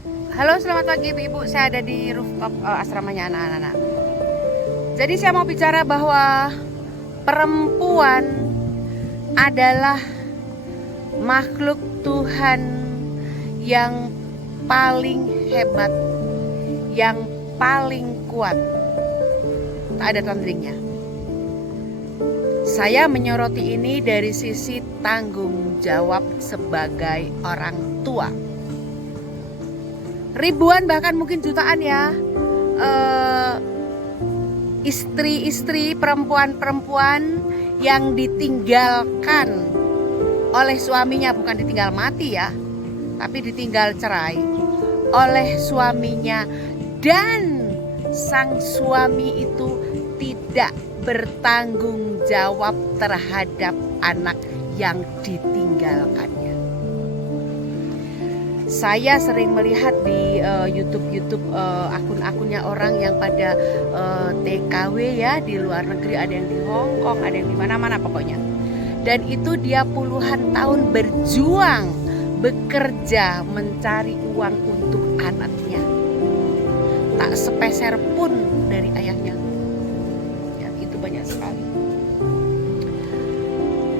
Halo, selamat pagi Ibu-ibu. Saya ada di rooftop asramanya anak-anak. Jadi saya mau bicara bahwa perempuan adalah makhluk Tuhan yang paling hebat, yang paling kuat. Tak ada tandingnya. Saya menyoroti ini dari sisi tanggung jawab sebagai orang tua. Ribuan bahkan mungkin jutaan ya istri-istri, perempuan-perempuan yang ditinggalkan oleh suaminya, bukan ditinggal mati ya, tapi ditinggal cerai oleh suaminya, dan sang suami itu tidak bertanggung jawab terhadap anak yang ditinggalkannya. Saya sering melihat di YouTube akun-akunnya orang yang pada TKW ya, di luar negeri, ada yang di Hong Kong, ada yang di mana-mana pokoknya. Dan itu dia puluhan tahun berjuang, bekerja, mencari uang untuk anaknya. Tak sepeser pun dari ayahnya. Ya, itu banyak sekali.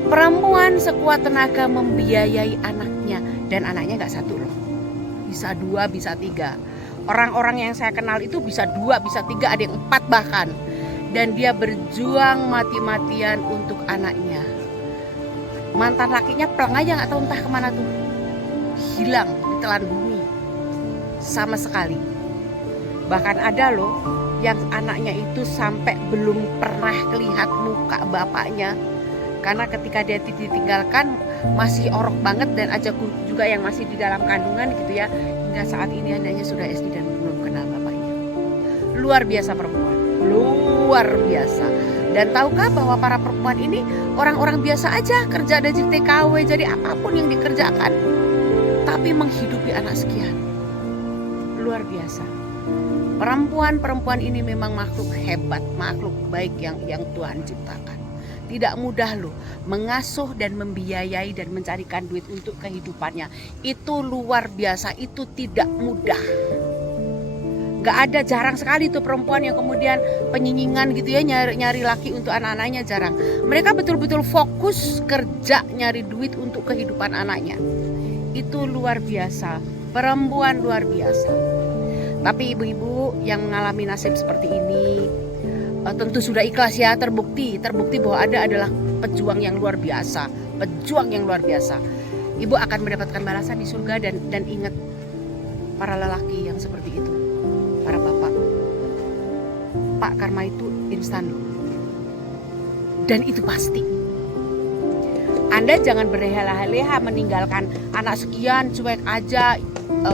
Perempuan sekuat tenaga membiayai anaknya, dan anaknya gak satu loh, bisa 2, bisa 3. Orang-orang yang saya kenal itu bisa 2, bisa 3, ada yang 4 bahkan. Dan dia berjuang mati-matian untuk anaknya. Mantan lakinya pelang aja gak tahu entah kemana tuh, hilang, ditelan bumi sama sekali. Bahkan ada loh yang anaknya itu sampai belum pernah lihat muka bapaknya, karena ketika dia ditinggalkan masih orok banget, dan ada juga yang masih di dalam kandungan gitu ya. Hingga saat ini anaknya sudah SD dan belum kenal bapaknya. Luar biasa perempuan, luar biasa. Dan tahukah bahwa para perempuan ini orang-orang biasa aja, kerja ada di TKW, jadi apapun yang dikerjakan, tapi menghidupi anak sekian. Luar biasa. Perempuan-perempuan ini memang makhluk hebat, makhluk baik yang Tuhan ciptakan. Tidak mudah loh mengasuh dan membiayai dan mencarikan duit untuk kehidupannya. Itu luar biasa, itu tidak mudah. Gak ada, jarang sekali tuh perempuan yang kemudian penyinyinan gitu ya, nyari laki untuk anak-anaknya, jarang. Mereka betul-betul fokus kerja nyari duit untuk kehidupan anaknya. Itu luar biasa, perempuan luar biasa. Tapi ibu-ibu yang mengalami nasib seperti ini tentu sudah ikhlas ya, terbukti bahwa Anda adalah pejuang yang luar biasa, pejuang yang luar biasa. Ibu akan mendapatkan balasan di surga, dan ingat para lelaki yang seperti itu, para bapak, Pak, karma itu instan loh. Dan itu pasti. Anda jangan berleha-leha meninggalkan anak sekian, cuek aja,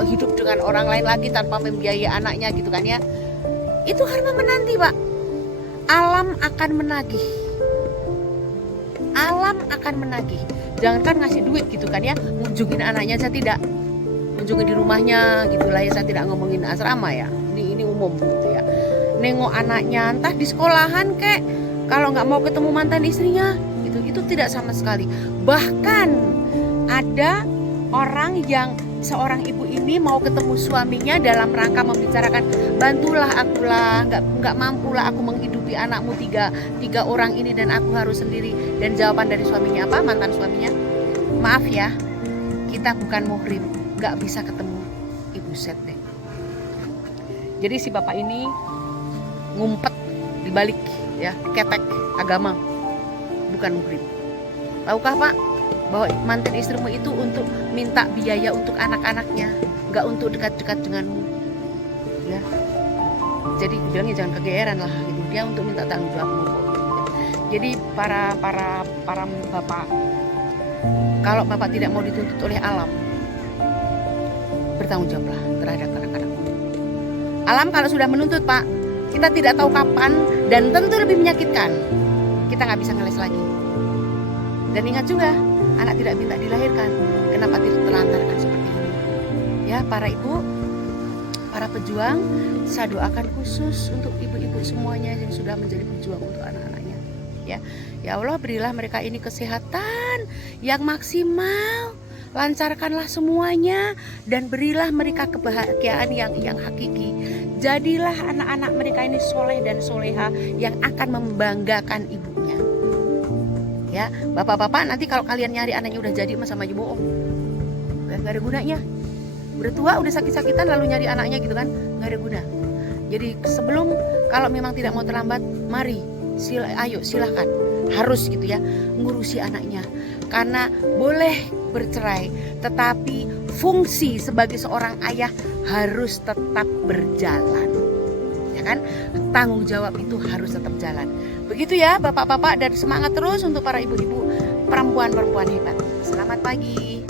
hidup dengan orang lain lagi tanpa membiayai anaknya gitu kan ya. Itu karma menanti, Pak. Alam akan menagih. Alam akan menagih. Jangankan ngasih duit gitu kan ya, ngunjungin anaknya aja tidak. Ngunjungin di rumahnya gitulah ya, saya tidak ngomongin asrama ya. Ini umum gitu ya. Nengok anaknya entah di sekolahan kek, kalau nggak mau ketemu mantan istrinya gitu, itu tidak sama sekali. Bahkan ada orang yang, seorang ibu ini mau ketemu suaminya dalam rangka membicarakan, bantulah akulah, nggak mampulah aku menghidupi anakmu tiga orang ini, dan aku harus sendiri. Dan jawaban dari suaminya apa? Mantan suaminya, maaf ya, kita bukan muhrim, nggak bisa ketemu. Ibu set deh. Jadi si bapak ini ngumpet di balik ya ketek agama, bukan muhrim. Tahukah Pak bahwa mantan istrimu itu untuk minta biaya untuk anak-anaknya, nggak untuk dekat-dekat denganmu, ya. Jadi bilangnya jangan kegeeran lah, gitu. Dia untuk minta tanggung jawabmu kok. Jadi para bapak, kalau bapak tidak mau dituntut oleh alam, bertanggung jawablah terhadap anak-anakmu. Alam kalau sudah menuntut, Pak, kita tidak tahu kapan, dan tentu lebih menyakitkan. Kita nggak bisa ngeles lagi. Dan ingat juga, anak tidak minta dilahirkan, kenapa tidak terlantarkan seperti ini? Ya, para ibu, para pejuang, saya doakan khusus untuk ibu-ibu semuanya yang sudah menjadi pejuang untuk anak-anaknya. Ya Allah, berilah mereka ini kesehatan yang maksimal, lancarkanlah semuanya dan berilah mereka kebahagiaan yang hakiki. Jadilah anak-anak mereka ini soleh dan soleha yang akan membanggakan ibunya. Ya, bapak-bapak nanti kalau kalian nyari anaknya udah jadi sama aja bohong. Gak ada gunanya. Udah tua, udah sakit-sakitan lalu nyari anaknya gitu kan, gak ada guna. Jadi sebelum, kalau memang tidak mau terlambat, mari, ayo silahkan, harus gitu ya, ngurusi anaknya. Karena boleh bercerai, tetapi fungsi sebagai seorang ayah harus tetap berjalan. Ya kan? Tanggung jawab itu harus tetap jalan. Begitu ya bapak-bapak, dan semangat terus untuk para ibu-ibu, perempuan-perempuan hebat. Selamat pagi.